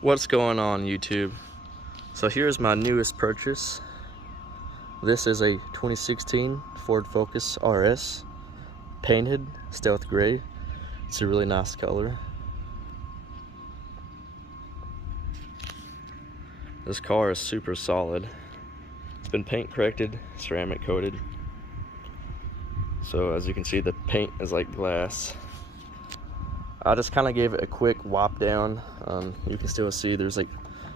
What's going on, YouTube? So here's my newest purchase. This is a 2016 Ford Focus RS, painted stealth gray. It's a really nice color. This car is super solid. It's been paint corrected, ceramic coated. So as you can see, the paint is like glass. I just kind of gave it a quick wipe down. You can still see there's like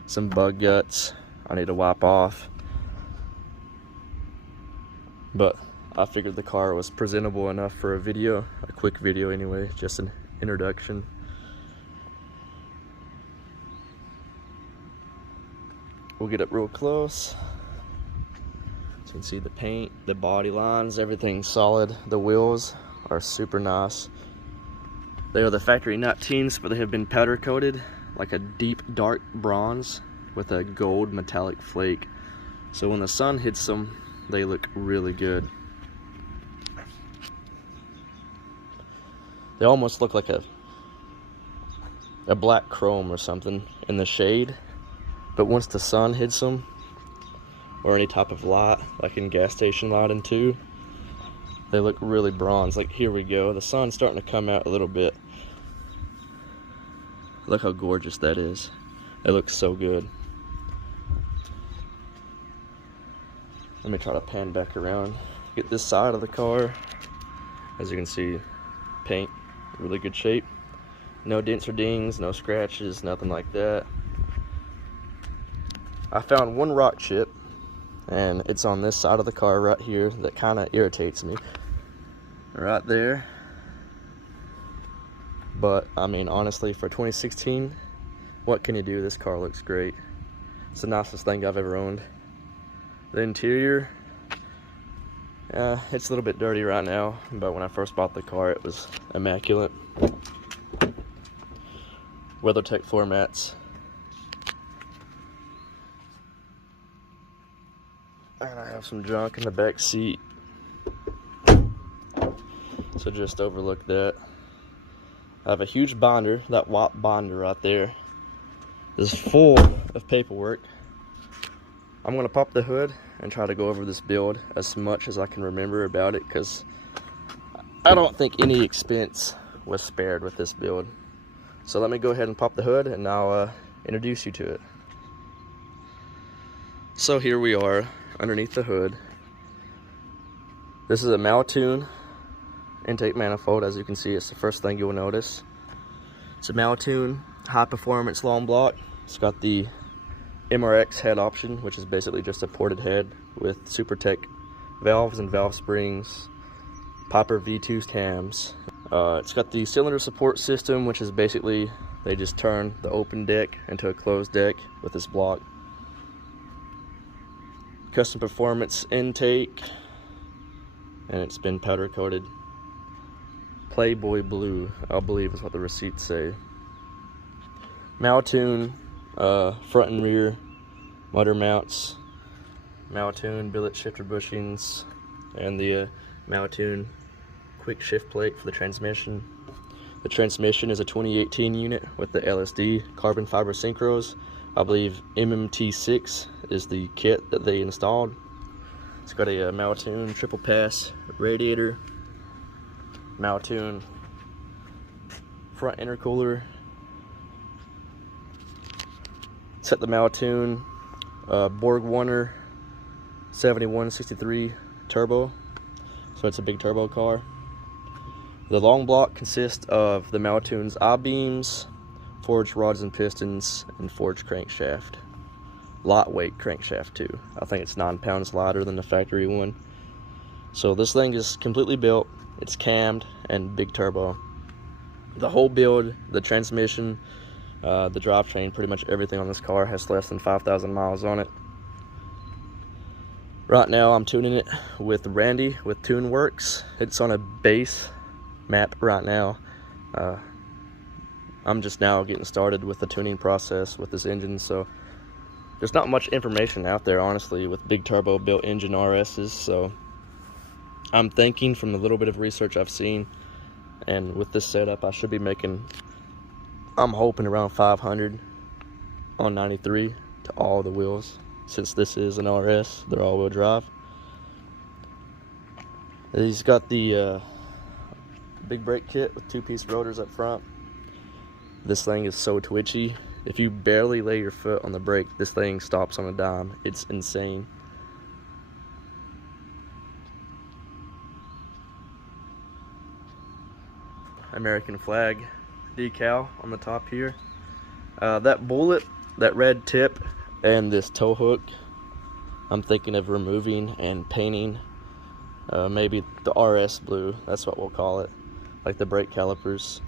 some bug guts I need to wipe off. But I figured the car was presentable enough for a video, a quick video anyway, just an introduction. We'll get up real close. So you can see the paint, the body lines, everything's solid. The wheels are super nice. They are the factory 19s, but they have been powder coated like a deep dark bronze with a gold metallic flake. So when the sun hits them, they look really good. They almost look like a black chrome or something in the shade, but once the sun hits them, or any type of light, like in gas station lighting too, they look really bronze. Like here we go, the sun's starting to come out a little bit. Look how gorgeous that is. It looks so good. Let me try to pan back around, get this side of the car. As you can see, paint, really good shape. No dents or dings, no scratches, nothing like that. I found one rock chip, and it's on this side of the car right here that kind of irritates me. Right there. But I mean, honestly, for 2016, what can you do? This car looks great. It's the nicest thing I've ever owned. The interior, it's a little bit dirty right now, but when I first bought the car, it was immaculate. WeatherTech floor mats. And I have some junk in the back seat. So just overlook that. I have a huge binder. That white binder right there is full of paperwork. I'm gonna pop the hood and try to go over this build as much as I can remember about it, because I don't think any expense was spared with this build. So let me go ahead and pop the hood and I'll introduce you to it. So here we are underneath the hood. This is a Mountune intake manifold. As you can see, it's the first thing you'll notice. It's a Mountune High Performance long block. It's got the MRX head option, which is basically just a ported head with SuperTech valves and valve springs, Piper V2 cams. It's got the cylinder support system, which is basically they just turn the open deck into a closed deck with this block. Custom performance intake, and it's been powder coated Playboy blue, I believe is what the receipts say. Mountune front and rear motor mounts, Mountune billet shifter bushings, and the Mountune quick shift plate for the transmission. The transmission is a 2018 unit with the LSD carbon fiber synchros. I believe MMT6 is the kit that they installed. It's got a Mountune triple pass radiator, Mountune front intercooler. It's got the Mountune Borg 7163 turbo, so it's a big turbo car. The long block consists of the Mountune's I-beams, forged rods and pistons, and forged crankshaft. Lightweight crankshaft too. I think it's 9 pounds lighter than the factory one. So this thing is completely built. It's cammed and big turbo. The whole build, the transmission, the drivetrain, pretty much everything on this car has less than 5,000 miles on it. Right now I'm tuning it with Randy with TuneWorks. It's on a base map right now. I'm just now getting started with the tuning process with this engine, so there's not much information out there, honestly, with big turbo built engine RSs. So I'm thinking, from the little bit of research I've seen, and with this setup, I should be making, I'm hoping, around 500 on 93 to all the wheels. Since this is an RS, they're all-wheel drive. He's got the big brake kit with 2-piece rotors up front. This thing is so twitchy. If you barely lay your foot on the brake, this thing stops on a dime. It's insane. American flag decal on the top here. That bullet, that red tip, and this tow hook, I'm thinking of removing and painting. Maybe the RS blue, that's what we'll call it, like the brake calipers,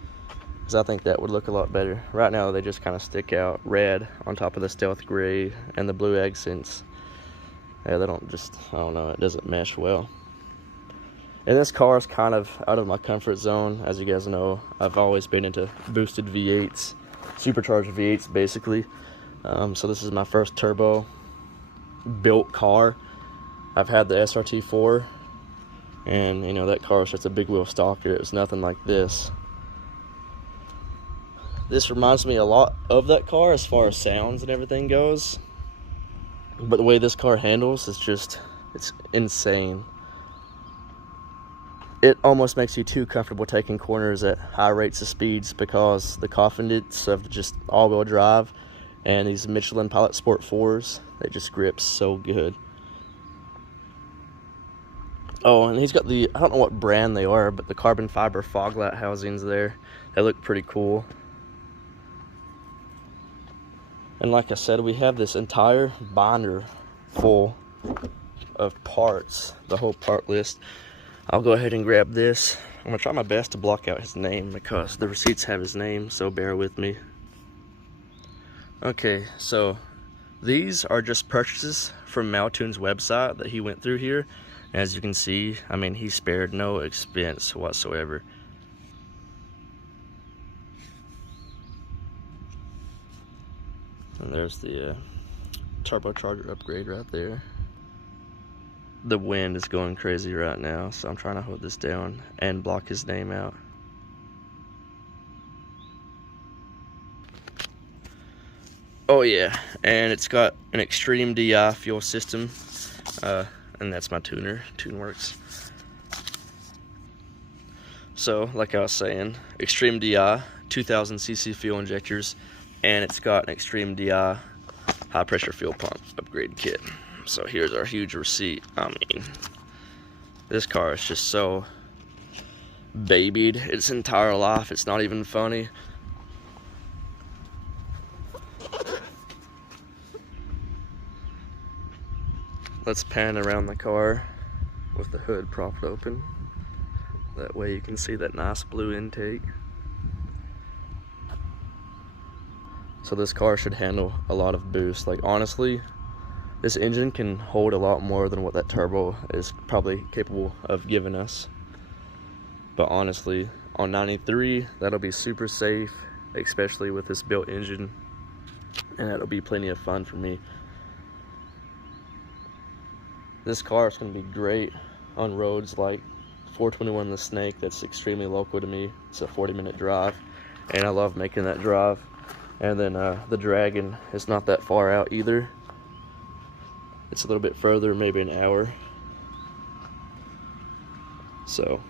because I think that would look a lot better. Right now they just kind of stick out red on top of the stealth gray and the blue accents. Yeah, they don't just, I don't know, it doesn't mesh well. And this car is kind of out of my comfort zone. As you guys know, I've always been into boosted V8s, supercharged V8s basically. So this is my first turbo built car. I've had the SRT4, and you know, that car was just a big wheel stalker. It was nothing like this. This reminds me a lot of that car as far as sounds and everything goes. But the way this car handles is just, it's insane. It almost makes you too comfortable taking corners at high rates of speeds, because the confidence of just all-wheel drive and these Michelin Pilot Sport 4s, they just grip so good. Oh, and he's got the, I don't know what brand they are, but the carbon fiber fog light housings there, they look pretty cool. And like I said, we have this entire binder full of parts, the whole part list. I'll go ahead and grab this. I'm gonna try my best to block out his name because the receipts have his name, so bear with me. Okay, so these are just purchases from Mountune's website that he went through here. As you can see, I mean, he spared no expense whatsoever. And there's the turbocharger upgrade right there. The wind is going crazy right now, so I'm trying to hold this down and block his name out. Oh yeah, and it's got an Xtreme-DI fuel system, and that's my tuner, TuneWorks. So, like I was saying, Xtreme-DI 2000cc fuel injectors, and it's got an Xtreme-DI high pressure fuel pump upgrade kit. So here's our huge receipt. I mean, this car is just so babied its entire life, it's not even funny. Let's pan around the car with the hood propped open. That way you can see that nice blue intake. So this car should handle a lot of boost. Like, honestly, this engine can hold a lot more than what that turbo is probably capable of giving us. But honestly, on 93, that'll be super safe, especially with this built engine, and that'll be plenty of fun for me. This car is going to be great on roads like 421 The Snake, that's extremely local to me. It's a 40-minute drive, and I love making that drive. And then the Dragon is not that far out either. It's a little bit further, maybe an hour. So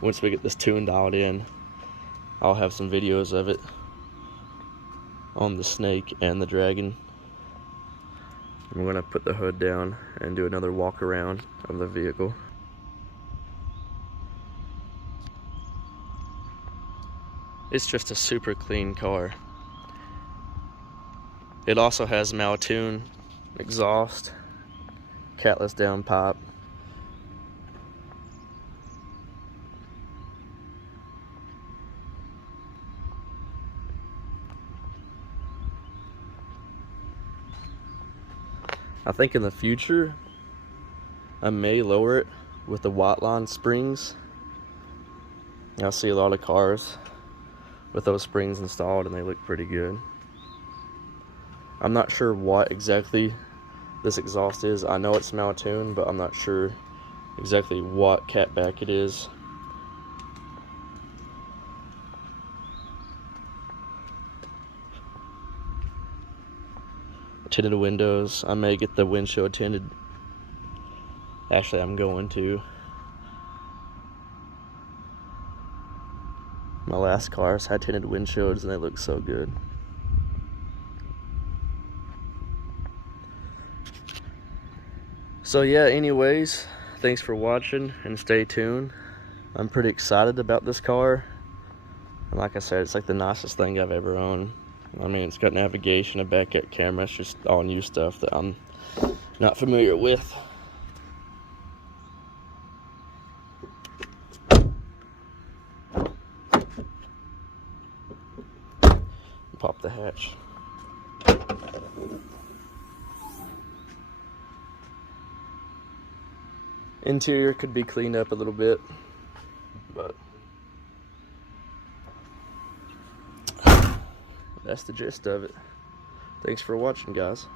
once we get this tune dialed in, I'll have some videos of it on the Snake and the Dragon. I'm going to put the hood down and do another walk around of the vehicle. It's just a super clean car. It also has Mountune exhaust, catless downpipe. I think in the future I may lower it with the white line springs. I see a lot of cars with those springs installed and they look pretty good. I'm not sure what exactly this exhaust is. I know it's Mountune, but I'm not sure exactly what catback it is. tinted windows. I may get the windshield tinted. Actually, I'm going to. My last cars had tinted windshields and they look so good. So yeah, anyways, thanks for watching and stay tuned. I'm pretty excited about this car. And like I said, it's like the nicest thing I've ever owned. I mean, it's got navigation, a backup camera. It's just all new stuff that I'm not familiar with. Pop the hatch. Interior could be cleaned up a little bit, but that's the gist of it. Thanks for watching, guys.